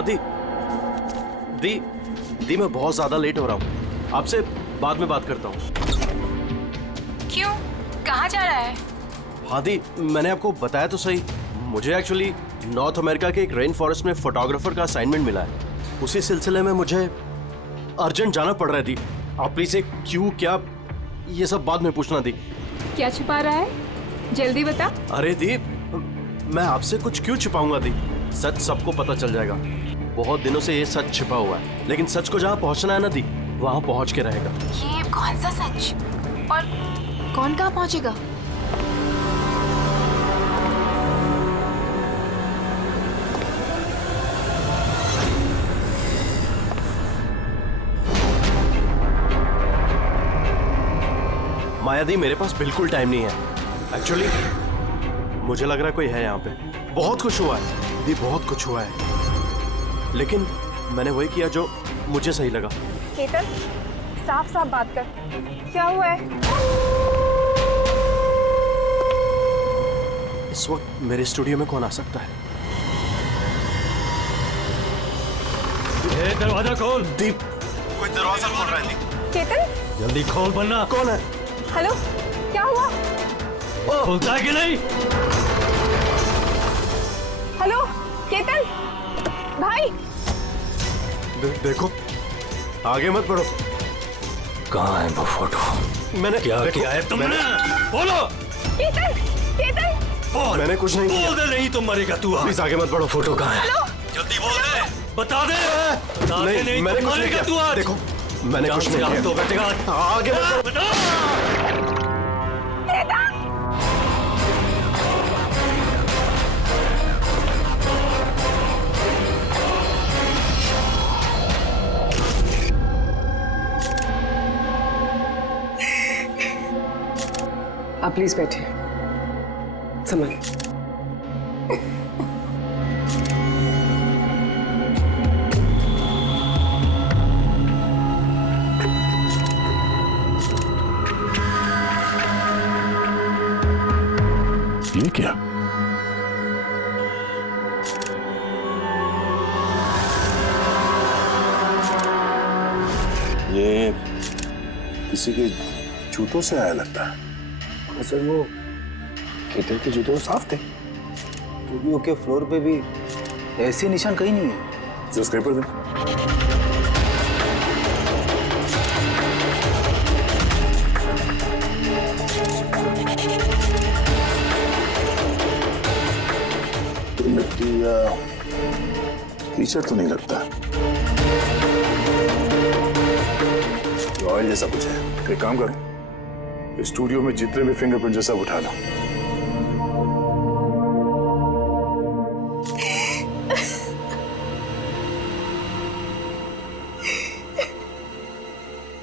हाँ दी, मैं बहुत ज्यादा लेट हो रहा हूँ, आपसे बाद में बात करता हूँ। क्यों, कहाँ जा रहा है? हाँ दी, मैंने आपको बताया तो सही, मुझे एक्चुअली नॉर्थ अमेरिका के एक रेन फॉरेस्ट में फोटोग्राफर का असाइनमेंट मिला है। उसी सिलसिले में मुझे अर्जेंट जाना पड़ रहा है दी। आप प्लीज एक क्यों क्या ये सब बाद में पूछना दी। क्या छुपा रहा है, जल्दी बता। अरे दी, मैं आपसे कुछ क्यों छिपाऊंगा दी, सच सबको पता चल जाएगा। बहुत दिनों से ये सच छिपा हुआ है, लेकिन सच को जहाँ पहुँचना है ना दी, वहाँ पहुँच के रहेगा। ये कौन सा सच, और कौन कहाँ पहुँचेगा? माया दी, मेरे पास बिल्कुल टाइम नहीं है। एक्चुअली मुझे लग रहा है कोई है यहाँ पे। बहुत कुछ हुआ है दी, बहुत कुछ हुआ है, लेकिन मैंने वही किया जो मुझे सही लगा। केतन, साफ साफ बात कर, क्या हुआ है? इस वक्त मेरे स्टूडियो में कौन आ सकता है? दरवाजा खोल। दीप, कोई दरवाजा खोल रहा है दी। केतन, जल्दी खोल वरना। कौन है? हेलो, क्या हुआ? खुलता है कि नहीं? हेलो केतन भाई। देखो, आगे मत बढ़ो। कहाँ है वो फोटो? मैंने क्या किया है तुमने? बोलो। केतन, केतन, बोल। मैंने कुछ नहीं किया। बोल दे, नहीं तो मरेगा तू। प्लीज आगे मत बढ़ो। फोटो कहाँ है? जल्दी बोल दे, बता दे। नहीं, मैंने कुछ नहीं किया। तू आज देखो, मैंने कुछ नहीं किया। तो बैठेगा आगे मत बढ़ो। बता। आप प्लीज बैठिए। संभालिए। ये क्या? ये किसी के जूतों से आया लगता है। सर वो केतन के जूते तो साफ थे, स्टूडियो के फ्लोर पे भी ऐसे निशान कहीं नहीं है। जो स्क्रेपर दे। तो मिट्टी या कीचड़ तो नहीं लगता, ऑयल जैसा कुछ है। एक काम करो, स्टूडियो में जितने भी फिंगरप्रिंट है सब उठा लो।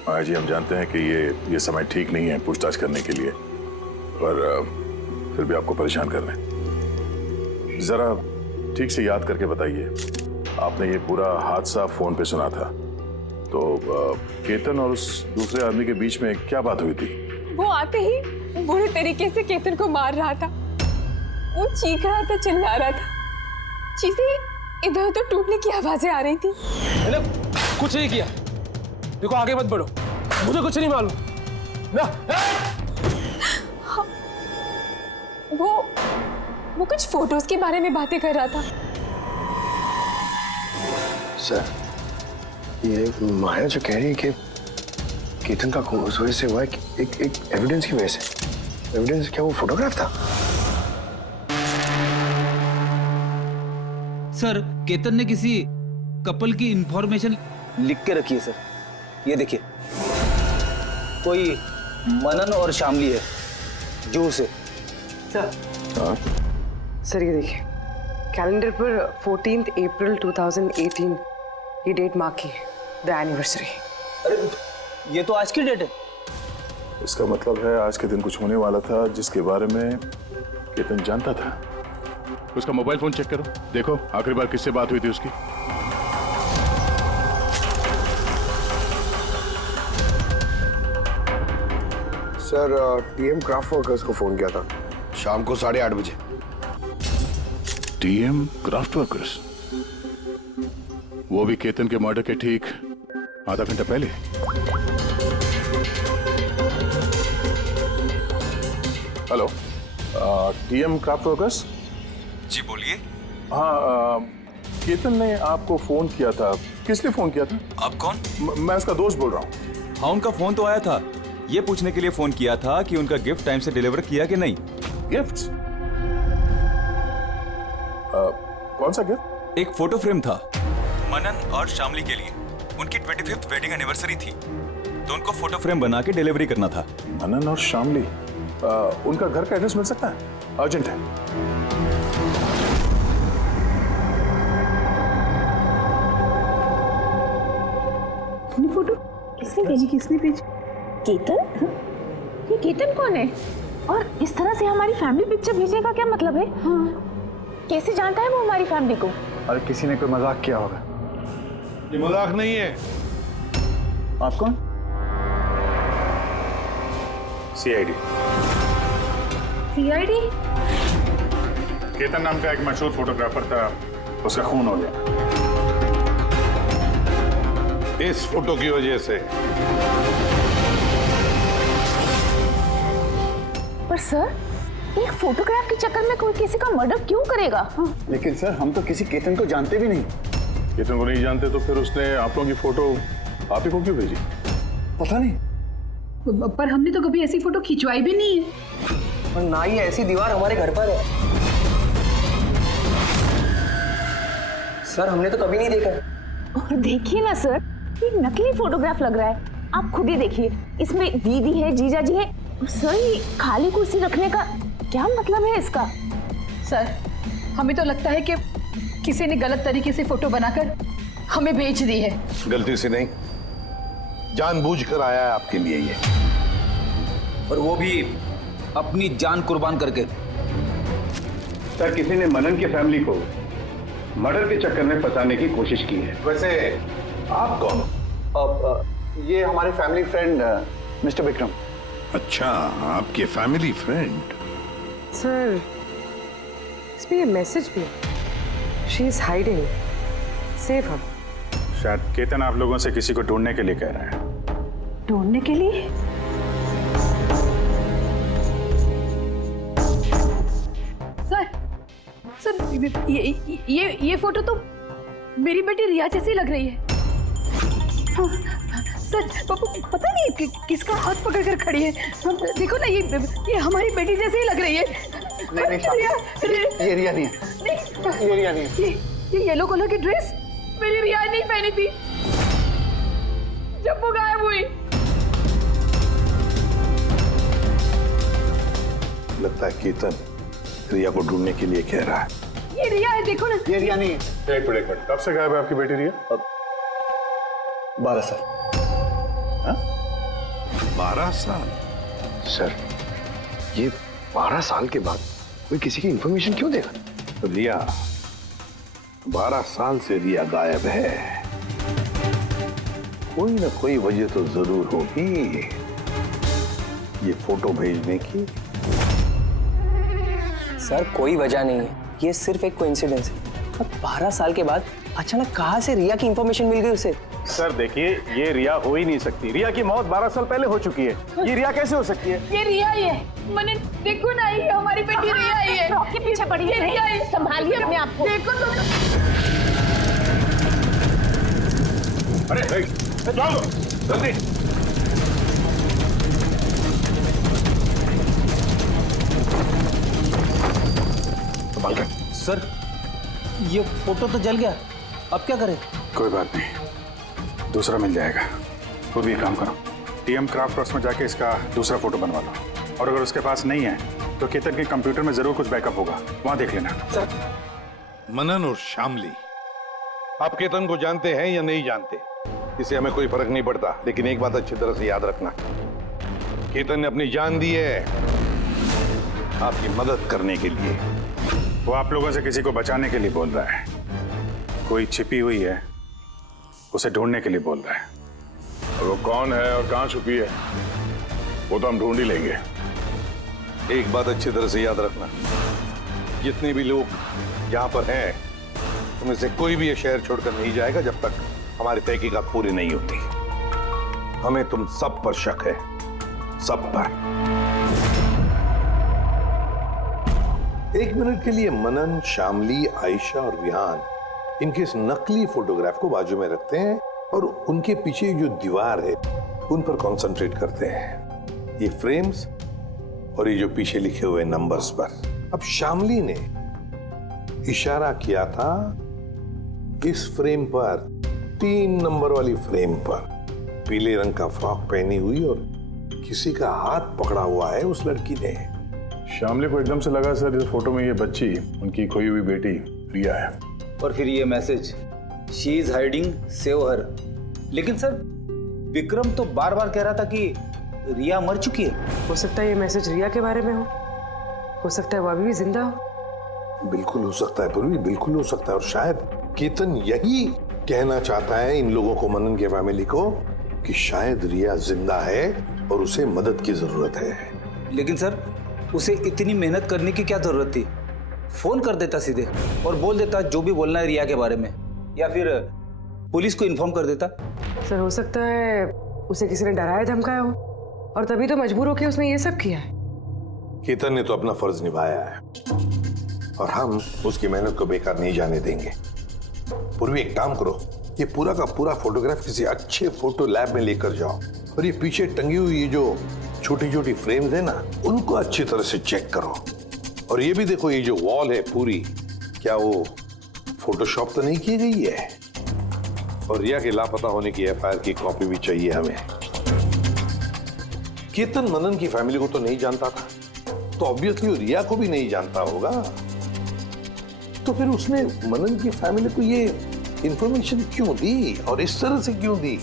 माया जी, हम जानते हैं कि ये समय ठीक नहीं है पूछताछ करने के लिए, पर फिर भी आपको परेशान कर रहे हैं। जरा ठीक से याद करके बताइए, आपने ये पूरा हादसा फोन पे सुना था, तो केतन और उस दूसरे आदमी के बीच में क्या बात हुई थी? वो आते ही बुरे तरीके से केतन को मार रहा था, वो चीख रहा था, चिल्ला रहा था, चीजें इधर उधर टूटने की आवाजें आ रही थी। मैंने कुछ नहीं किया, देखो आगे मत बढ़ो, मुझे कुछ नहीं मालूम ना। हाँ, वो कुछ फोटोज के बारे में बातें कर रहा था। सर, ये माया जो कह रही है कि केतन का खून उस वजह से हुआ है, एक एविडेंस की वजह से। एविडेंस क्या वो फोटोग्राफ था? सर, केतन ने किसी कपल की इंफॉर्मेशन लिख के रखी है सर, ये देखिए, कोई मनन और शामली है, जू से। सर ये देखिए, कैलेंडर पर 14 अप्रैल 2018 ये डेट मार्क की, द एनिवर्सरी। अरे ये तो आज की डेट है। इसका मतलब है आज के दिन कुछ होने वाला था जिसके बारे में केतन जानता था। उसका मोबाइल फोन चेक करो, देखो आखिरी बार किससे बात हुई थी उसकी। सर, टीएम क्राफ्ट वर्कर्स को फोन किया था शाम को 8:30 बजे। TM craft workers? वो भी केतन के मर्डर के ठीक आधा घंटा पहले। Hello, TM craft workers. जी बोलिए। हाँ, केतन ने आपको फोन किया था। किस लिए फोन किया था? आप कौन? मैं उसका दोस्त बोल रहा हूँ। हाँ, उनका फोन तो आया था। ये पूछने के लिए फोन किया था कि उनका गिफ्ट टाइम से डिलीवर किया कि नहीं। गिफ्ट्स? कौन सा गिफ्ट? एक फोटो फ्रेम था मनन और शामली के लिए। उनकी 25th वेडिंग एनिवर्सरी थी, तो उनको फोटो फ्रेम बना के डिलीवरी करना था। मनन और शामली, उनका घर का एड्रेस मिल सकता है? अर्जेंट है। फोटो किसने भेजी? किसने भेजी? केतन? ये केतन कौन है? और इस तरह से हमारी फैमिली पिक्चर भेजेगा, क्या मतलब है? हाँ। कैसे जानता है वो हमारी फैमिली को? अरे किसी ने कोई मजाक किया होगा। ये मजाक नहीं है। आप कौन? सीआईडी। सीआईडी? केतन नाम का एक मशहूर फोटोग्राफर था, उसका खून हो गया इस फोटो की वजह से। पर सर, एक फोटोग्राफ के चक्कर में कोई किसी का मर्डर क्यों करेगा? लेकिन सर, हम तो किसी केतन को जानते भी नहीं। केतन को नहीं जानते तो फिर उसने आप लोगों की फोटो आप ही को क्यों भेजी? पता नहीं। पर हमने तो कभी ऐसी फोटो खिंचवाई भी नहीं है। और ना ही ऐसी दीवार हमारे घर पर है। सर, हमने तो कभी नहीं देखा। और देखिए ना सर, ये नकली फोटोग्राफ लग रहा है। आप खुद ही देखिए, इसमें दीदी है, जीजा जी है। सर, ये खाली कुर्सी रखने का क्या मतलब है इसका? सर, हमें तो लगता है कि किसी ने गलत तरीके से फोटो बनाकर हमें भेज दी है। गलती से नहीं, जानबूझकर आया है आपके लिए ये। और वो भी अपनी जान कुर्बान करके। सर, किसी ने मनन की फैमिली को मर्डर के चक्कर में फंसाने की कोशिश की है। वैसे आप कौन? ये हमारे फैमिली फ्रेंड मिस्टर विक्रम। अच्छा, आपके फैमिली फ्रेंड। सर, इसमें ये मैसेज भी है। She is hiding, save her. शायद केतन आप लोगों से किसी को ढूंढने के लिए कह रहा है। ढूंढने के लिए? सर, ये फोटो तो मेरी बेटी रिया जैसी लग रही है। हाँ, सर, पता नहीं किसका हाथ पकड़ कर खड़ी है। देखो ना, ये हमारी बेटी जैसी ही लग रही है। नहीं, ये रिया नहीं है। ये रिया नहीं है। ये येलो कलर की ड्रेस मेरी रिया नहीं पहनी थी जब वो गायब हुई। लगता है केतन रिया को ढूंढने के लिए कह रहा है। ये रिया है, देखो ना। ये रिया नहीं है। एक मिनट, कब से गायब है आपकी बेटी रिया? 12 साल। 12 साल? सर, ये 12 साल के बाद कोई किसी की इंफॉर्मेशन क्यों देगा? रिया, 12 साल से रिया गायब है। कोई ना कोई वजह तो जरूर होगी ये फोटो भेजने की। सर, कोई वजह नहीं है, ये सिर्फ एक कोइंसिडेंस है। अब 12 साल के बाद अचानक कहाँ से रिया की इंफॉर्मेशन मिल गई उसे? सर देखिए, ये रिया हो ही नहीं सकती। रिया की मौत 12 साल पहले हो चुकी है। ये रिया कैसे हो सकती है? ये रिया ही है। मैंने देखो ना, ये हमारी बेटी रिया ही है। के पीछे पड़ी है रिया ही। संभालिए अपने आप को। देखो तो। अरे जाओ जल्दी। सर, ये फोटो तो जल गया, अब क्या करें? कोई बात नहीं, दूसरा मिल जाएगा। वो भी एक काम करो, टीएम क्राफ्ट वर्क्स में जाके इसका दूसरा फोटो बनवा लो। और अगर उसके पास नहीं है तो केतन के कंप्यूटर में जरूर कुछ बैकअप होगा, वहां देख लेना। सर, मनन और शामली, आप केतन को जानते हैं या नहीं जानते, इससे हमें कोई फर्क नहीं पड़ता। लेकिन एक बात अच्छी तरह से याद रखना, केतन ने अपनी जान दी है आपकी मदद करने के लिए। वो आप लोगों से किसी को बचाने के लिए बोल रहा है। कोई छिपी हुई है, उसे ढूंढने के लिए बोल रहा है। और वो कौन है और कहां छुपी है वो तो हम ढूंढ ही लेंगे। एक बात अच्छी तरह से याद रखना, जितने भी लोग यहाँ पर हैं तुम से कोई भी ये शहर छोड़कर नहीं जाएगा जब तक हमारी तहकीकात पूरी नहीं होती। हमें तुम सब पर शक है, सब पर। एक मिनट के लिए मनन, शामली, आयशा और विहान इनके इस नकली फोटोग्राफ को बाजू में रखते हैं और उनके पीछे जो दीवार है उन पर कंसंट्रेट करते हैं, ये फ्रेम्स और ये जो पीछे लिखे हुए नंबर्स पर। अब शामली ने इशारा किया था इस फ्रेम पर, 3 नंबर वाली फ्रेम पर, पीले रंग का फ्रॉक पहनी हुई और किसी का हाथ पकड़ा हुआ है उस लड़की ने। शामली को एकदम से लगा सर इस फोटो में ये बच्ची उनकी खोई हुई बेटी रिया है। और फिर ये message, she is hiding, save her. लेकिन सर विक्रम तो बार बार कह रहा था कि रिया मर चुकी है। हो सकता है ये मैसेज रिया के बारे में हो सकता है वो अभी भी जिंदा हो। बिल्कुल हो सकता है पूर्वी, बिल्कुल हो सकता है। और शायद केतन यही कहना चाहता है इन लोगों को, मनन के फैमिली को, कि शायद रिया जिंदा है और उसे मदद की जरूरत है। लेकिन सर उसे इतनी मेहनत करने की क्या जरूरत थी? फोन कर देता सीधे और बोल देता जो भी बोलना है रिया के बारे में, या फिर पुलिस को इन्फॉर्म कर देता। सर हो सकता है उसे किसी ने डराया धमकाया हो और तभी तो मजबूर होकर उसने ये सब किया है। केतन ने तो अपना फर्ज निभाया है और हम उसकी मेहनत को बेकार नहीं जाने देंगे। पूर्वी एक काम करो, ये पूरा का पूरा फोटोग्राफ किसी अच्छे फोटो लैब में लेकर जाओ और ये पीछे टंगी हुई ये जो छोटी छोटी फ्रेम्स है ना, उनको अच्छी तरह से चेक करो। और ये भी देखो ये जो वॉल है पूरी, क्या वो फोटोशॉप तो नहीं की गई है? और रिया के लापता होने की एफआईआर की कॉपी भी चाहिए हमें। केतन मनन की फैमिली को तो नहीं जानता था, तो ऑब्वियसली रिया को भी नहीं जानता होगा, तो फिर उसने मनन की फैमिली को ये इंफॉर्मेशन क्यों दी और इस तरह से क्यों दी?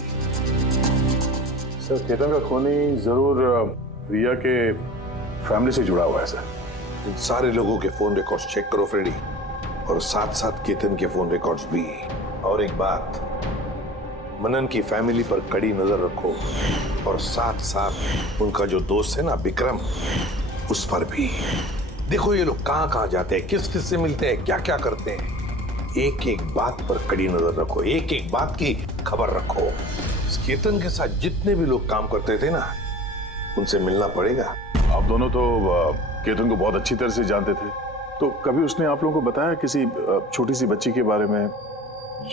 सर केतन का खूनी जरूर रिया के फैमिली से जुड़ा हुआ है सर। इन सारे लोगों के फोन रिकॉर्ड्स चेक करो फ्रेडी, और साथ साथ केतन के फोन रिकॉर्ड्स भी। और एक बात, मनन की फैमिली पर कड़ी नजर रखो और साथ साथ उनका जो दोस्त है ना विक्रम, उस पर भी देखो। ये लोग कहां कहां जाते हैं, किस किस से मिलते हैं, क्या क्या करते हैं। एक एक बात पर कड़ी नजर रखो, एक एक बात की खबर रखो। केतन के साथ जितने भी लोग काम करते थे ना, उनसे मिलना पड़ेगा। आप दोनों तो केतन को बहुत अच्छी तरह से जानते थे, तो कभी उसने आप लोगों को बताया किसी छोटी सी बच्ची के बारे में,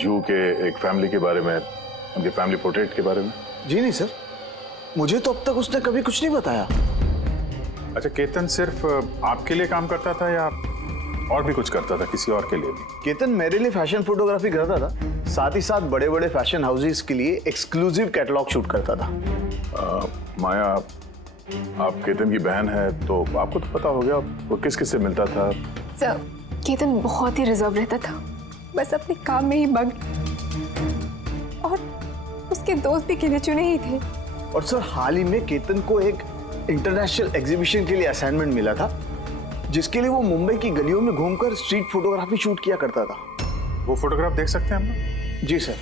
जू के एक फैमिली के बारे में, उनके फैमिली पोर्ट्रेट के बारे में? जी नहीं सर, मुझे तो अब तक उसने कभी कुछ नहीं बताया। अच्छा, केतन सिर्फ आपके लिए काम करता था या और भी कुछ करता था किसी और के लिए भी? केतन मेरे लिए फैशन फोटोग्राफी करता था, साथ ही साथ बड़े बड़े फैशन हाउसेस के लिए एक्सक्लूसिव कैटलॉग शूट करता था। माया, आप केतन की बहन है तो आपको तो पता हो गया वो किस किस से मिलता था। सर केतन बहुत ही रिजर्व रहता था, बस अपने काम में ही मग्न, और उसके दोस्त भी गिने चुने ही थे। और सर हाल ही में केतन को एक इंटरनेशनल एग्जीबिशन के लिए असाइनमेंट मिला था, जिसके लिए वो मुंबई की गलियों में घूमकर स्ट्रीट फोटोग्राफी शूट किया करता था। वो फोटोग्राफ देख सकते हैं हम? जी सर।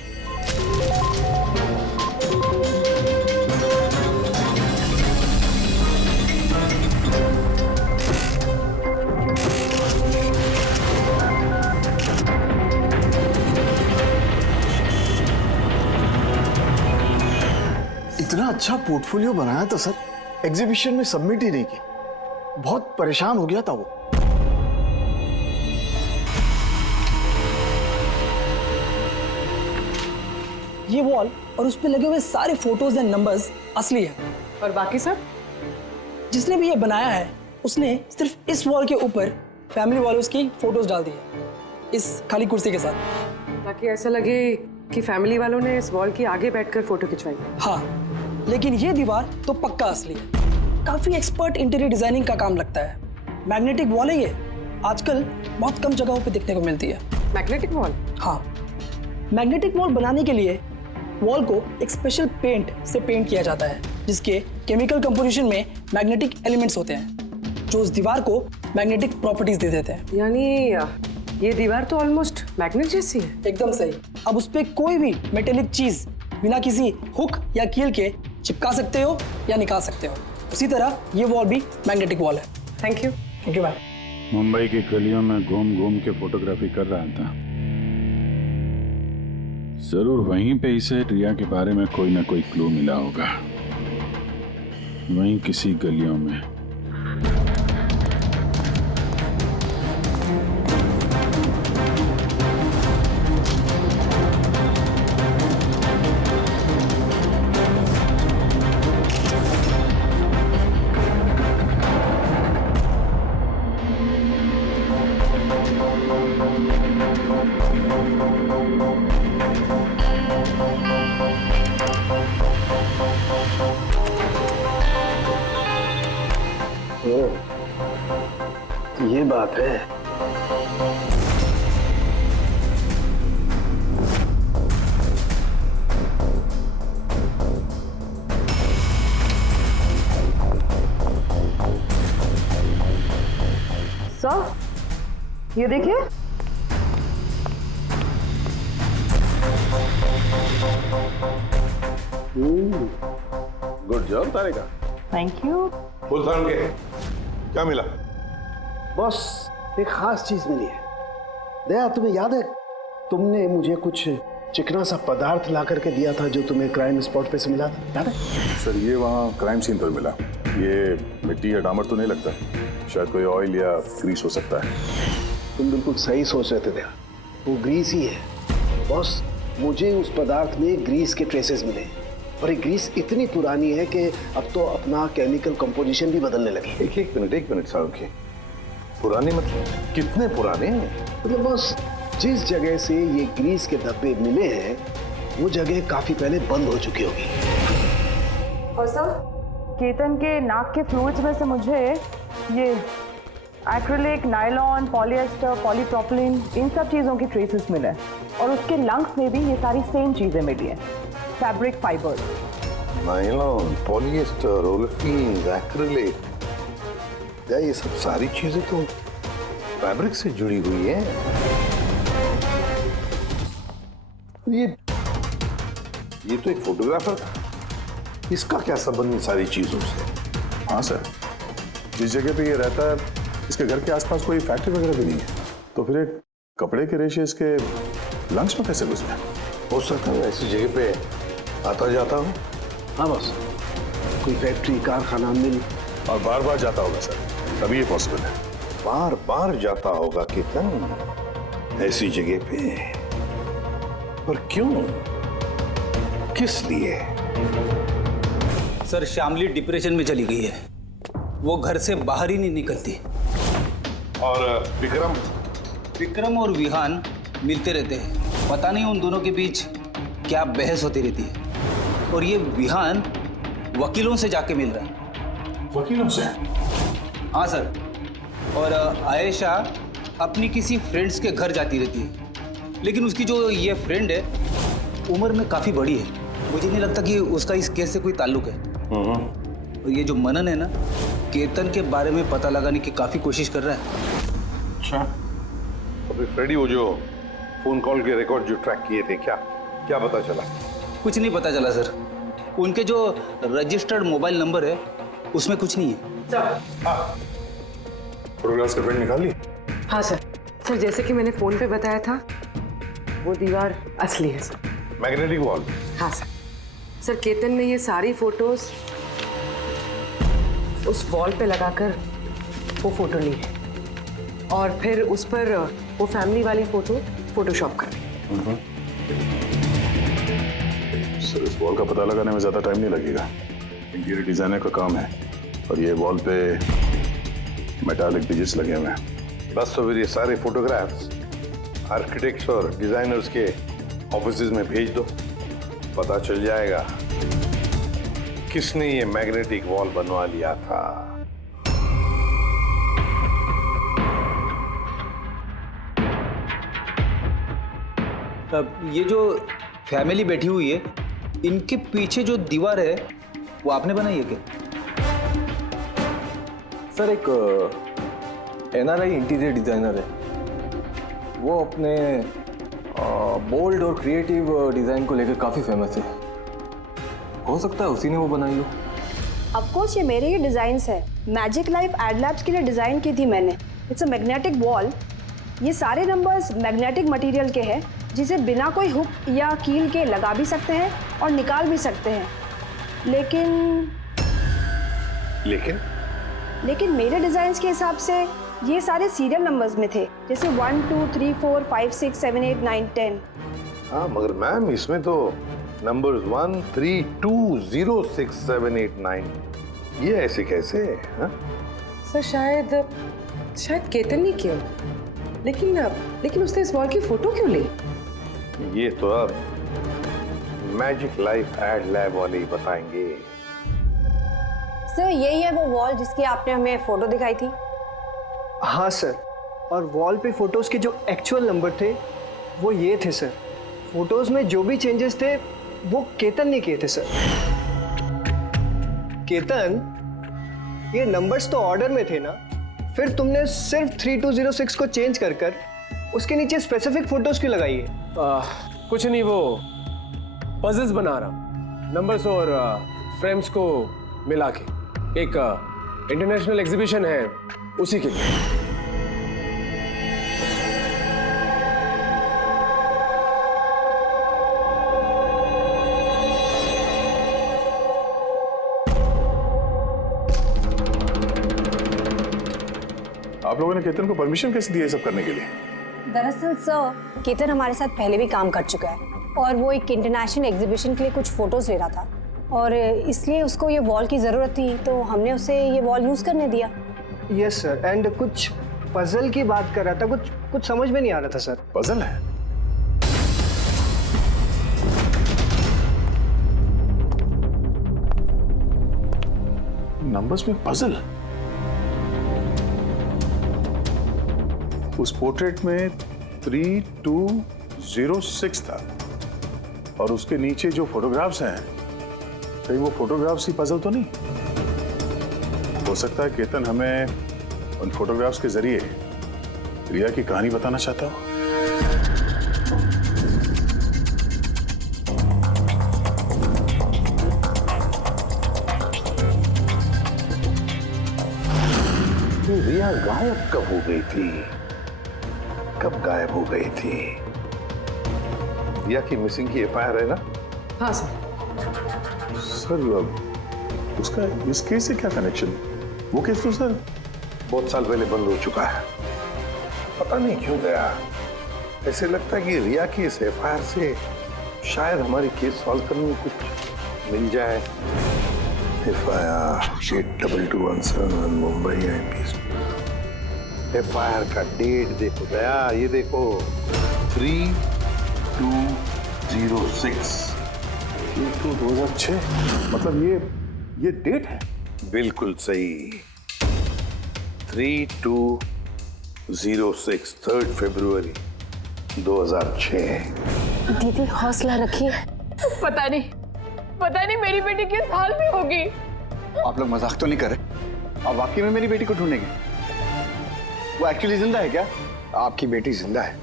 इतना अच्छा पोर्टफोलियो बनाया था सर, एग्जीबिशन में सबमिट ही नहीं किया। बहुत परेशान हो गया था वो। ये वॉल और उस पे लगे हुए सारे फोटोज एंड नंबर्स असली है। और बाकी सब? जिसने भी ये बनाया है उसने सिर्फ इस वॉल के ऊपर फैमिली वालों की फोटोज डाल दी है, इस खाली कुर्सी के साथ, ताकि ऐसा लगे कि फैमिली वालों ने इस वॉल के आगे बैठकर फोटो खिंचवाई। हाँ, लेकिन ये दीवार तो पक्का असली है। काफी एक्सपर्ट इंटीरियर डिजाइनिंग का काम लगता है। मैग्नेटिक वॉल है ये, आजकल बहुत कम जगहों पे देखने को मिलती है। Magnetic wall? हाँ, मैग्नेटिक वॉल बनाने के लिए वॉल को एक स्पेशल पेंट से पेंट किया जाता है, जिसके केमिकल कंपोजिशन में मैग्नेटिक एलिमेंट्स होते हैं, जो उस दीवार को मैग्नेटिक प्रॉपर्टीज दे देते हैं। यानी ये दीवार तो ऑलमोस्ट मैग्नेट जैसी है। एकदम सही। अब उस पे कोई भी मेटेलिक चीज बिना किसी हुक या कील के चिपका सकते हो या निकाल सकते हो। उसी तरह ये वॉल भी मैग्नेटिक वॉल है। Thank you. Thank you ma'am. Mumbai की गलियों में घूम घूम के फोटोग्राफी कर रहा था, जरूर वहीं पे इसे रिया के बारे में कोई ना कोई क्लू मिला होगा, वहीं किसी गलियों में। ये बात है। सर, ये देखिए। Good job Tarika. Thank you. Sultan के क्या मिला? बॉस, एक खास चीज मिली है। दया, तुम्हें याद है तुमने मुझे कुछ चिकना सा पदार्थ ला करके दिया था जो तुम्हें क्राइम स्पॉट पे से मिला था, याद है? सर ये वहाँ क्राइम सीन पर मिला। ये मिट्टी या डामर तो नहीं लगता, शायद कोई ऑयल या ग्रीस हो सकता है। तुम बिल्कुल सही सोच रहे थे दया, वो ग्रीस ही है। बॉस, मुझे उस पदार्थ में ग्रीस के ट्रेसेस मिले और ये ग्रीस इतनी पुरानी है कि अब तो अपना केमिकल कंपोजिशन भी बदलने लगी। एक मिनट साहब के पुराने मतलब कितने पुराने हैं? मतलब बॉस, जिस जगह से ये ग्रीस के धब्बे मिले हैं वो जगह काफी पहले बंद हो चुकी होगी। और सर, केतन के नाक के फ्लूइड्स में से मुझे ये एक्रिलिक, नायलॉन, पॉलिएस्टर, पॉलीप्रोपिलीन, इन सब चीज़ों की ट्रेसेस मिले और उसके लंग्स में भी ये सारी सेम चीज़ें मिली हैं, fabric fibres. Nylon, polyester, olefin, acrylic, ये सब सारी चीजें तो फैब्रिक से जुड़ी हुई हैं। ये तो एक फोटोग्राफर था, इसका क्या संबंध इन सारी चीजों से? हाँ सर, जिस जगह पे ये रहता है इसके घर के आसपास कोई फैक्ट्री वगैरह भी नहीं है, तो फिर एक कपड़े के रेशे इसके लंग्स में कैसे घुस गए? हो सकता है ऐसी जगह पे आता जाता हूँ। हाँ बॉस, कोई फैक्ट्री, कारखाना, मिल, और बार बार जाता होगा सर, तभी ये पॉसिबल है। बार बार जाता होगा केतन ऐसी जगह पे, पर क्यों, किस लिए? सर, श्यामली डिप्रेशन में चली गई है, वो घर से बाहर ही नहीं निकलती। और विक्रम और विहान मिलते रहते हैं, पता नहीं उन दोनों के बीच क्या बहस होती रहती है। और ये विहान वकीलों से जाके मिल रहा है। वकीलों से? हाँ सर, और आयशा अपनी किसी फ्रेंड्स के घर जाती रहती है, लेकिन उसकी जो ये फ्रेंड है उम्र में काफ़ी बड़ी है, मुझे नहीं लगता कि उसका इस केस से कोई ताल्लुक है। और ये जो मनन है ना, केतन के बारे में पता लगाने की काफ़ी कोशिश कर रहा है। अच्छा, तो फिर फ्रेडी वो जो फोन कॉल के रिकॉर्ड जो ट्रैक किए थे, क्या पता चला? कुछ नहीं पता चला सर, उनके जो रजिस्टर्ड मोबाइल नंबर है उसमें कुछ नहीं है। फोटोग्राफ्स का प्रिंट निकाल ली? हाँ सर। सर, जैसे कि मैंने फोन पे बताया था, वो दीवार असली है सर। Magnetic wall? हाँ सर। सर, केतन ने ये सारी फोटोज उस वॉल पे लगाकर वो फोटो ली है और फिर उस पर वो फैमिली वाली फोटो फोटोशॉप कर दी। सर, इस वॉल का पता लगाने में ज्यादा टाइम नहीं लगेगा, इंटीरियर डिजाइनर का काम है, और ये वॉल पे मेटालिक डिजिट्स लगे हुए हैं। बस तो फिर ये सारे फोटोग्राफ्स आर्किटेक्ट्स और डिजाइनर्स के ऑफिसेज में भेज दो, पता चल जाएगा किसने ये मैग्नेटिक वॉल बनवा लिया था। अब ये जो फैमिली बैठी हुई है, इनके पीछे जो दीवार है वो आपने बनाई है क्या? सर, एक NRI इंटीरियर डिजाइनर है, वो अपने बोल्ड और क्रिएटिव डिजाइन को लेकर काफी फेमस है। हो सकता है उसी ने वो बनाई हो। ऑफ कोर्स ये मेरे ही डिजाइन्स है, मैजिक लाइफ एड लैब्स के लिए डिजाइन की थी मैंने। इट्स अ मैग्नेटिक वॉल, ये सारे नंबर्स मैग्नेटिक मटेरियल के हैं जिसे बिना कोई हुक या कील के लगा भी सकते हैं और निकाल भी सकते हैं। लेकिन मेरे डिजाइन के हिसाब से ये सारे सीरियल नंबर्स में थे, जैसे 1 2 3 4 5 6 7 8 9 10। हाँ मगर मैम इसमें तो नंबर्स 1 3 2 0 6 7 8 9 ये ऐसे कैसे? हाँ? सर शायद केतन ने किया, लेकिन उसने इस वॉल की फोटो क्यों ली? ये तो अब मैजिक लाइफ एड लैब वाले ही बताएंगे। सर यही है वो वॉल जिसकी आपने हमें फोटो दिखाई थी? हाँ सर, और वॉल पे फोटोज के जो एक्चुअल नंबर थे वो ये थे सर। फोटोज में जो भी चेंजेस थे वो केतन ने किए थे सर। केतन, ये नंबर्स तो ऑर्डर में थे ना, फिर तुमने सिर्फ 3206 को चेंज कर उसके नीचे स्पेसिफिक फोटोज क्यों लगाई है? कुछ नहीं, वो पजल्स बना रहा, नंबर्स और फ्रेम्स को मिला के। एक इंटरनेशनल एग्जीबिशन है उसी के लिए। आप लोगों ने केतन को परमिशन कैसे दी है सब करने के लिए? दरअसल सर, केतन हमारे साथ पहले भी काम कर चुका है और वो एक इंटरनेशनल एग्जीबिशन के लिए कुछ फोटोज ले रहा था और इसलिए उसको ये वॉल की ज़रूरत थी, तो हमने उसे ये वॉल यूज़ करने दिया। यस सर, एंड कुछ पजल की बात कर रहा था, कुछ समझ में नहीं आ रहा था सर। पजल है? नंबर्स में पजल? उस पोर्ट्रेट में 3206 था और उसके नीचे जो फोटोग्राफ्स हैं, कहीं वो फोटोग्राफ्स ही पजल तो नहीं? हो सकता है केतन हमें उन फोटोग्राफ्स के जरिए रिया की कहानी बताना चाहता हो। रिया गायब कब हो गई थी? कब गायब हो गई थी? रिया की मिसिंग की एफआईआर है ना? हाँ सर। सर उसका इस केस से क्या कनेक्शन? वो केस तो सर बहुत साल पहले बंद हो चुका है, पता नहीं क्यों गया। ऐसे लगता है कि रिया की इस एफआईआर से शायद हमारी केस सॉल्व करने में कुछ मिल जाए। FIR 8221 Mumbai IPC. एफआईआर का डेट देखो दया, ये देखो 3206। 2006, मतलब ये डेट है? बिल्कुल सही, 3206, 3 फरवरी 2006। दीदी हौसला रखिए। पता नहीं मेरी बेटी किस हाल में होगी। आप लोग मजाक तो नहीं कर रहे? आप वाकई में मेरी बेटी को ढूंढेंगे? वो एक्चुअली जिंदा है क्या? आपकी बेटी जिंदा है,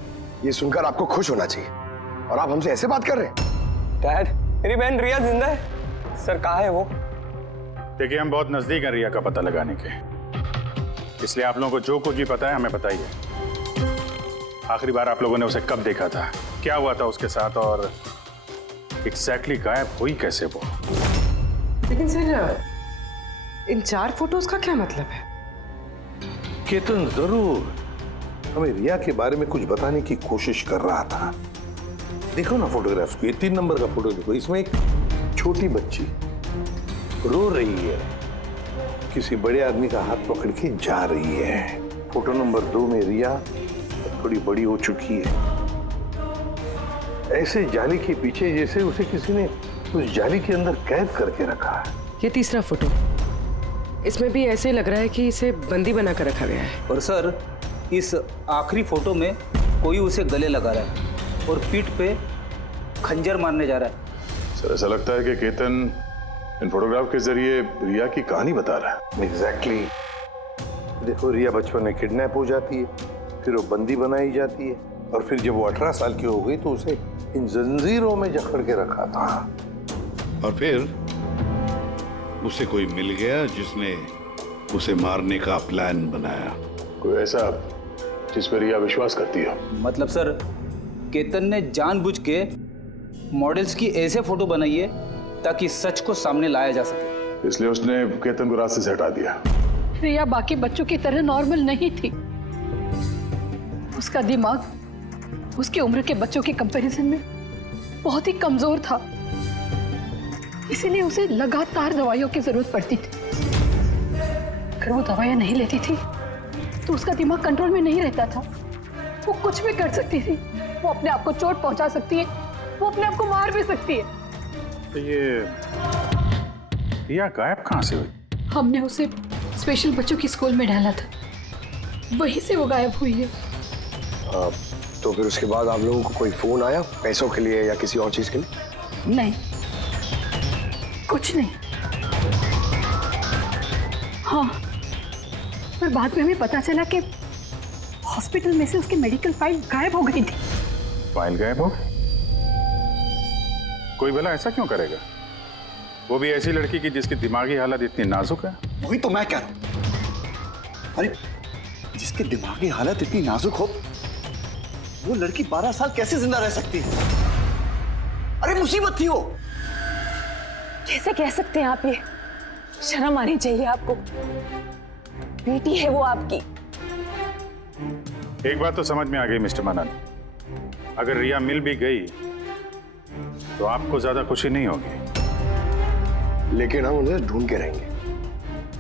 ये सुनकर आपको खुश होना चाहिए, और आप हमसे ऐसे बात कर रहे हैं? डैड, मेरी बहन रिया जिंदा है। सर कहाँ है वो? देखिए हम बहुत नजदीक हैं रिया का पता लगाने के, इसलिए आप लोगों को जो कुछ भी पता है हमें बताइए। आखिरी बार आप लोगों ने उसे कब देखा था, क्या हुआ था उसके साथ, और एग्जैक्टली गायब हुई कैसे वो? लेकिन सर इन 4 फोटोज का क्या मतलब है? केतन जरूर हमें रिया के बारे में कुछ बताने की कोशिश कर रहा था। देखो ना फोटोग्राफ्स को, ये 3 नंबर का फोटो देखो, इसमें एक छोटी बच्ची रो रही है, किसी बड़े आदमी का हाथ पकड़ के जा रही है। फोटो नंबर 2 में रिया थोड़ी बड़ी हो चुकी है, ऐसे जाली के पीछे जैसे उसे किसी ने उस जाली के अंदर कैद करके रखा है। ये तीसरा फोटो, इसमें भी ऐसे लग रहा है कि इसे बंदी बना कर रखा गया है। और सर इस आखिरी फोटो में कोई उसे गले लगा रहा है और पीठ पे खंजर मारने जा रहा है। सर ऐसा लगता है कि केतन इन फोटोग्राफ के जरिए रिया की कहानी बता रहा है। एग्जैक्टली। देखो रिया बचपन में किडनैप हो जाती है, फिर वो बंदी बनाई जाती है, और फिर जब वो 18 साल की हो गई तो उसे इन जंजीरों में जकड़ के रखा था। और फिर उसे कोई मिल गया जिसने उसे मारने का प्लान बनाया। कोई ऐसा जिस पर रिया विश्वास करती है? मतलब सर केतन ने जानबूझ के मॉडल्स की ऐसे फोटो बनाई है ताकि सच को सामने लाया जा सके। इसलिए उसने केतन को रास्ते से हटा दिया। रिया बाकी बच्चों की तरह नॉर्मल नहीं थी। उसका दिमाग उसकी उम्र के बच्चों के कंपैरिजन में बहुत ही कमजोर था, इसीलिए उसे लगातार दवाइयों की जरूरत पड़ती थी। अगर वो दवाइयां नहीं लेती थी तो उसका दिमाग कंट्रोल में नहीं रहता था। वो कुछ भी कर सकती थी, वो अपने आप को चोट पहुंचा सकती है, वो अपने आप को मार भी सकती है। तो ये रिया गायब कहाँ से हुई? हमने उसे स्पेशल बच्चों की स्कूल में डाला था, वहीं से वो गायब हुई है। तो फिर उसके बाद आप लोगों को कोई फोन आया पैसों के लिए या किसी और चीज के लिए? नहीं, कुछ नहीं। हाँ, पर बाद में हमें पता चला कि हॉस्पिटल में से उसकी मेडिकल फाइल गायब हो गई थी। फाइल गायब हो? कोई भला ऐसा क्यों करेगा? वो भी ऐसी लड़की की जिसकी दिमागी हालत इतनी नाजुक है। वही तो मैं कह रहा हूं। अरे जिसकी दिमागी हालत इतनी नाजुक हो, वो लड़की 12 साल कैसे जिंदा रह सकती है? अरे मुसीबत थी वो। कैसे कह सकते हैं आप ये? शर्म आनी चाहिए आपको। बेटी है वो आपकी। एक बात तो समझ में आ गई मिस्टर मनन, अगर रिया मिल भी गई तो आपको ज्यादा खुशी नहीं होगी। लेकिन हम उन्हें ढूंढ के रहेंगे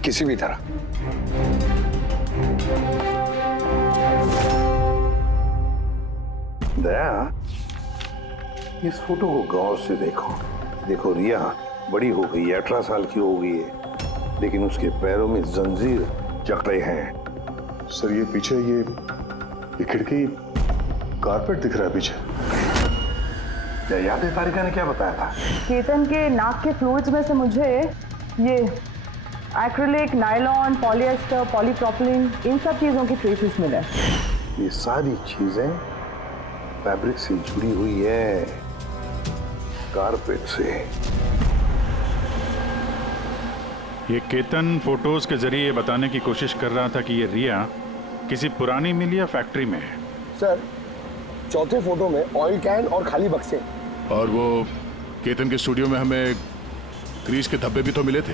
किसी भी तरह। दया, इस फोटो को गौर से देखो। देखो रिया बड़ी हो गई है, 18 साल की हो गई है, लेकिन उसके पैरों में जंजीर जकड़े हैं। सर ये पीछे ये खिड़की कारपेट दिख रहा है पीछे। क्या याद है तारिका ने क्या बताया था? केतन के नाक के फ्लूइड्स में से मुझे ये एक्रिलिक, नायलॉन, पॉलिएस्टर, पॉलीप्रोपिलीन, इन सब चीजों की ट्रेसेस मिले। ये सारी चीजें फैब्रिक से जुड़ी हुई है, कारपेट से। ये केतन फोटोज के जरिए ये बताने की कोशिश कर रहा था कि ये रिया किसी पुरानी मिल या फैक्ट्री में है। सर, चौथे फोटो में ऑयल कैन और खाली बक्से। और वो केतन के स्टूडियो में हमें ग्रीस के धब्बे भी तो मिले थे।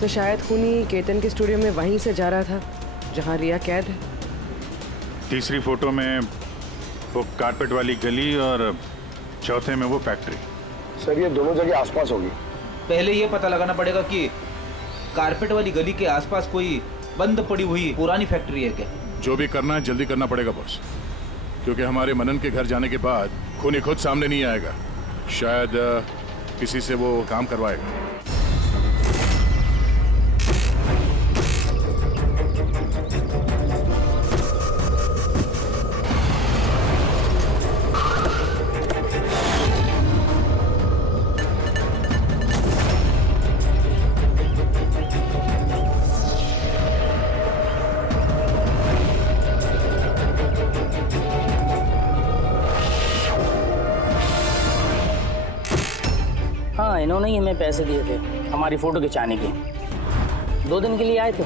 तो शायद खूनी केतन के स्टूडियो में वहीं से जा रहा था जहां रिया कैद है। तीसरी फोटो में वो कारपेट वाली गली और चौथे में वो फैक्ट्री। सर ये दोनों जगह आसपास होगी। पहले ये पता लगाना पड़ेगा कि कारपेट वाली गली के आसपास कोई बंद पड़ी हुई पुरानी फैक्ट्री है क्या? जो भी करना है जल्दी करना पड़ेगा बॉस, क्योंकि हमारे मनन के घर जाने के बाद खूनी खुद सामने नहीं आएगा। शायद किसी से वो काम करवाएगा। हाँ, इन्होंने ही हमें पैसे दिए थे हमारी फोटो खिंचाने के। 2 दिन के लिए आए थे,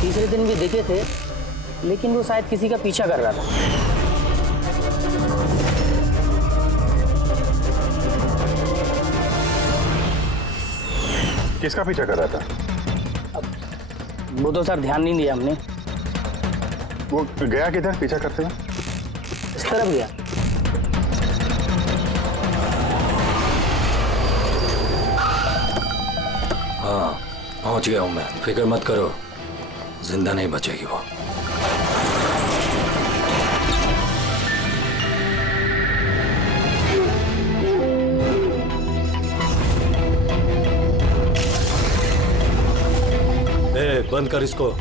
तीसरे दिन भी दिखे थे, लेकिन वो शायद किसी का पीछा कर रहा था। किसका पीछा कर रहा था? वो तो सर ध्यान नहीं दिया हमने। वो गया किधर पीछा करते हुए? इस तरफ गया। हाँ, पहुंच गया हूं मैं, फिक्र मत करो, जिंदा नहीं बचेगी वो। बंद कर इसको।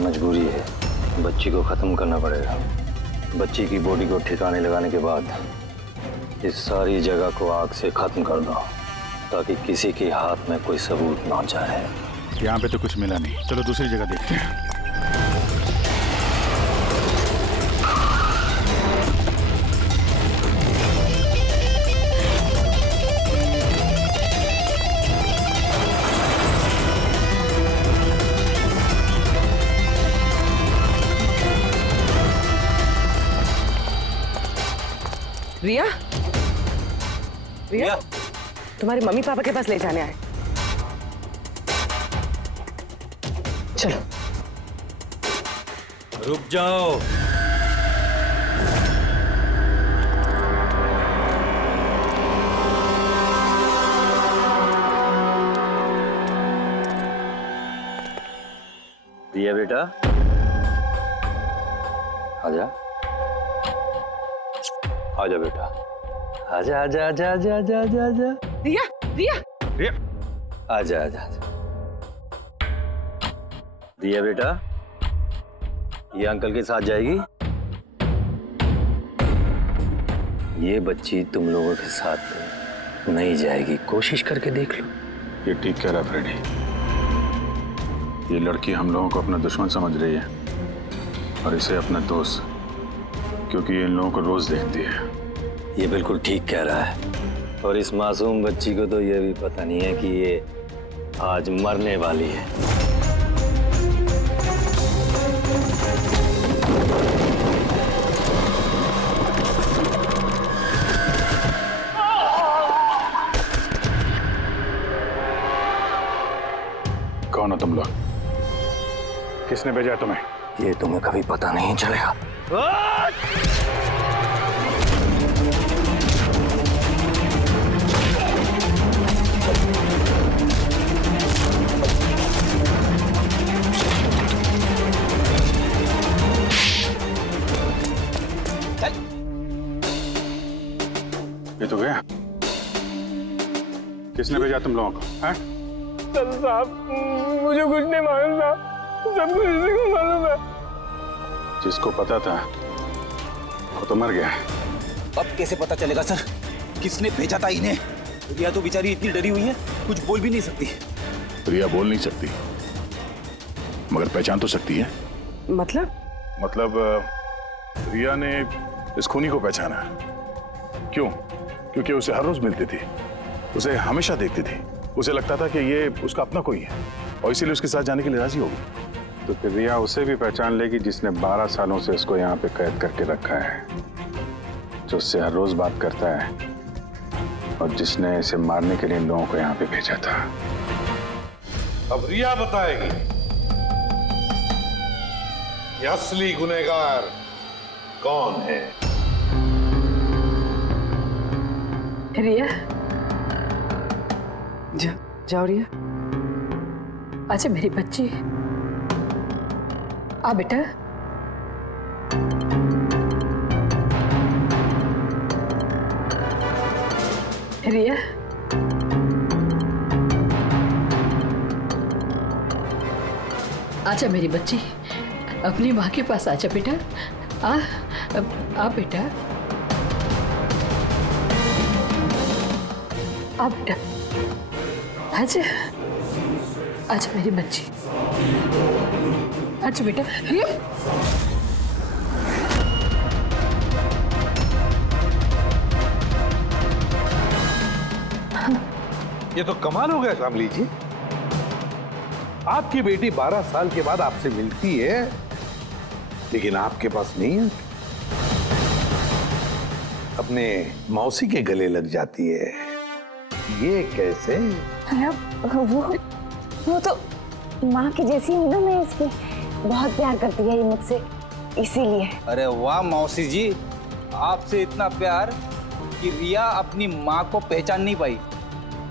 मजबूरी है, बच्ची को खत्म करना पड़ेगा। बच्ची की बॉडी को ठिकाने लगाने के बाद इस सारी जगह को आग से खत्म कर दो, ताकि किसी के हाथ में कोई सबूत ना जाए। यहाँ पे तो कुछ मिला नहीं, चलो दूसरी जगह देखते हैं। रिया, रिया, तुम्हारे मम्मी पापा के पास ले जाने आए। चलो। रुक जाओ। रिया बेटा, आजा आजा बेटा, आजा आजा आजा आजा आजा आजा आजा। रिया, रिया, रिया, आजा आजा आजा। रिया बेटा, ये अंकल के साथ जाएगी। ये बच्ची तुम लोगों के साथ नहीं जाएगी, कोशिश करके देख लो। ये ठीक कह रहा है फ्रेडी। ये लड़की हम लोगों को अपना दुश्मन समझ रही है और इसे अपना दोस्त, क्योंकि ये इन लोगों को रोज देखती है। ये बिल्कुल ठीक कह रहा है, और इस मासूम बच्ची को तो ये भी पता नहीं है कि ये आज मरने वाली है। कौन हो तुम लोग? किसने भेजा तुम्हें? ये तुम्हें कभी पता नहीं चलेगा। ये तो गया। किसने भेजा तुम लोगों को? हैं? साहब, मुझे कुछ नहीं मालूम साहब, सब कुछ इसी को मालूम है। जिसको पता था वो तो मर गया। अब कैसे पता चलेगा सर किसने भेजा था इन्हें? रिया तो बेचारी इतनी डरी हुई है, कुछ बोल भी नहीं सकती। रिया बोल नहीं सकती, मगर पहचान तो सकती है। मतलब रिया ने इस खूनी को पहचाना। क्यों? क्योंकि उसे हर रोज मिलती थी, उसे हमेशा देखती थी, उसे लगता था कि ये उसका अपना कोई है और इसीलिए उसके साथ जाने के लिए राजी हो गई। तो फिर रिया उसे भी पहचान लेगी जिसने 12 सालों से इसको यहाँ पे कैद करके रखा है, जो उससे हर रोज बात करता है और जिसने इसे मारने के लिए इन लोगों को यहाँ पे भेजा था। अब रिया बताएगी कि असली गुनहगार कौन है। रिया, जाओ रिया। अच्छा मेरी बच्ची, आ बेटा। रिया, आजा मेरी बच्ची, अपनी माँ के पास आजा बेटा। आ बेटा, आ बेटा, आजा आजा मेरी बच्ची, आजा बेटा। रिया, ये तो कमाल हो गया शामली जी। आपकी बेटी 12 साल के बाद आपसे मिलती है, लेकिन आपके पास नहीं है। अपने मौसी के गले लग जाती है। ये कैसे? वो तो माँ की जैसी हूँ ना मैं इसकी, बहुत प्यार करती है ये मुझसे, इसीलिए। अरे वाह मौसी जी, आपसे इतना प्यार कि रिया अपनी माँ को पहचान नहीं पाई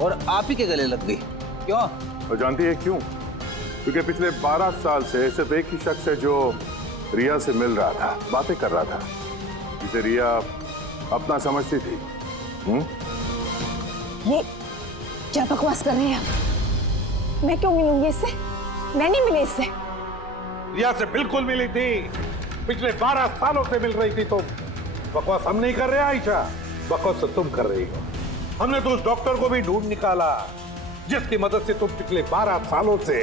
और आप ही के गले लग गई। क्यों? और जानती है क्यों? क्योंकि पिछले 12 साल से सिर्फ एक ही शख्स है जो रिया से मिल रहा था, बातें कर रहा था, जिसे रिया अपना समझती थी। ये क्या बकवास कर रहे हैं? मैं क्यों मिलूंगी इससे? मैं नहीं मिली इससे। रिया से बिल्कुल मिली थी, पिछले 12 सालों से मिल रही थी तुम। बकवास हम नहीं कर रहे आयशा, बकवास तो तुम कर रही हो। हमने तो उस डॉक्टर को भी ढूंढ निकाला जिसकी मदद से तुम पिछले 12 सालों से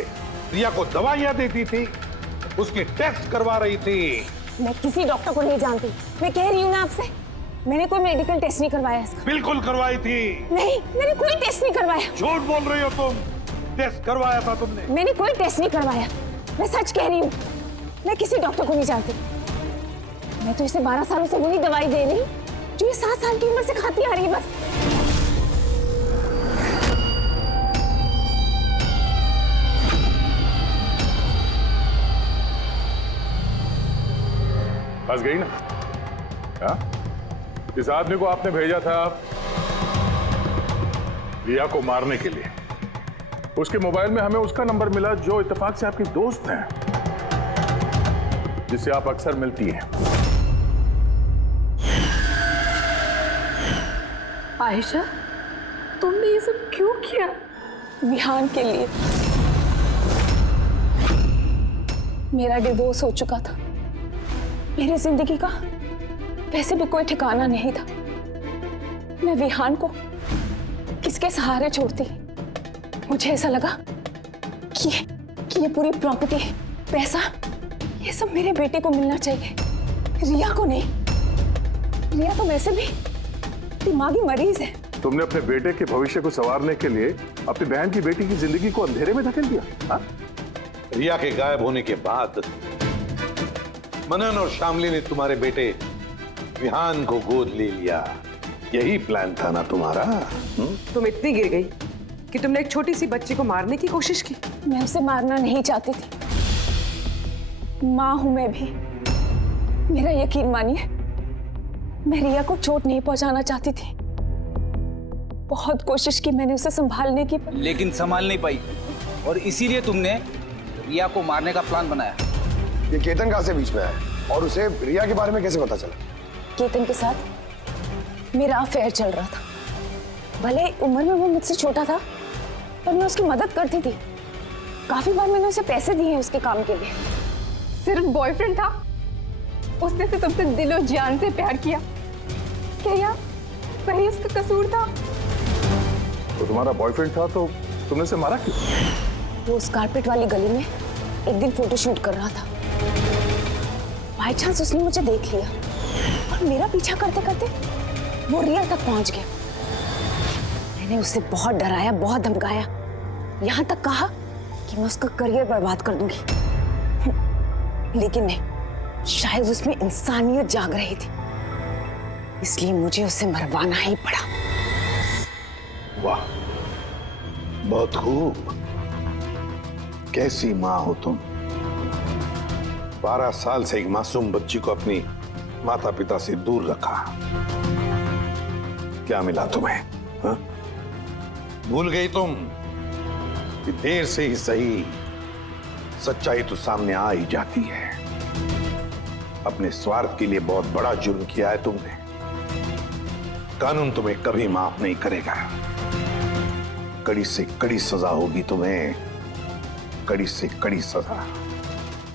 रिया को दवाइयां देती थी, उसकी टेस्ट करवा रही थी। मैं किसी डॉक्टर को नहीं जानती, मैं कह रही हूँ ना आपसे, मैंने कोई मेडिकल टेस्ट नहीं करवाया इसका। बिल्कुल करवाई थी। नहीं, मैंने कोई टेस्ट नहीं करवाया। झूठ बोल रही हो तुम, टेस्ट करवाया था तुमने। मैंने कोई टेस्ट नहीं करवाया, मैं सच कह रही हूँ। मैं किसी डॉक्टर को नहीं जानती। मैं तो इसे 12 सालों से वही दवाई दे रही हूँ जो ये 7 साल की उम्र से खाती आ रही है बस। फंस गई ना? हाँ? इस आदमी को आपने भेजा था रिया को मारने के लिए। उसके मोबाइल में हमें उसका नंबर मिला जो इत्तेफाक से आपकी दोस्त है, जिससे आप अक्सर मिलती हैं। आयशा, तुमने ये सब क्यों किया? विहान के लिए। मेरा डिवोर्स हो चुका था, मेरी जिंदगी का वैसे भी कोई ठिकाना नहीं था। मैं विहान को किसके सहारे छोड़ती? मुझे ऐसा लगा कि ये पूरी प्रॉपर्टी, पैसा, ये सब मेरे बेटे को मिलना चाहिए, रिया को नहीं। रिया तो वैसे भी दिमागी मरीज है। तुमने अपने बेटे के भविष्य को संवारने के लिए अपनी बहन की बेटी की जिंदगी को अंधेरे में धकेल दिया। हा? रिया के गायब होने के बाद मनन और शामली ने तुम्हारे बेटे विहान को गोद ले लिया। यही प्लान था ना तुम्हारा? तुम इतनी गिर गई कि तुमने एक छोटी सी बच्ची को मारने की कोशिश की। मैं उसे मारना नहीं चाहती थी, माँ हूं मैं भी। मेरा यकीन मानिए, मैं रिया को चोट नहीं पहुंचाना चाहती थी। बहुत कोशिश की मैंने उसे संभालने की, लेकिन संभाल नहीं पाई और इसीलिए तुमने रिया को मारने का प्लान बनाया। ये केतन कहाँ से बीच में आया और उसे रिया के बारे में कैसे पता चला? केतन के साथ मेरा अफेयर चल रहा था। भले उम्र में वो मुझसे छोटा था, पर मैं उसकी मदद करती थी। काफी बार मैंने उसे पैसे दिए उसके काम के लिए। सिर्फ बॉयफ्रेंड था, उसने तो तुमसे दिलो जान से प्यार किया। क्या वही उसका कसूर था? तो तुम्हारा बॉयफ्रेंड था तो तुमने उसे मारा क्यों? वो उस कारपेट वाली गली में एक दिन फोटोशूट कर रहा था। बाई चांस उसने मुझे देख लिया और मेरा पीछा करते करते वो रिया तक पहुंच गया। मैंने उसे बहुत डराया, बहुत धमकाया, यहां तक कहा कि मैं उसका करियर बर्बाद कर दूंगी। लेकिन नहीं, शायद उसमें इंसानियत जाग रही थी, इसलिए मुझे उसे मरवाना ही पड़ा। वाह, बहुत खूब। कैसी माँ हो तुम। 12 साल से एक मासूम बच्ची को अपनी माता पिता से दूर रखा। क्या मिला तुम्हें? हा? भूल गई तुम कि देर से ही सही सच्चाई तो सामने आ ही जाती है। अपने स्वार्थ के लिए बहुत बड़ा जुर्म किया है तुमने। कानून तुम्हें कभी माफ नहीं करेगा। कड़ी से कड़ी सजा होगी तुम्हें, कड़ी से कड़ी सजा।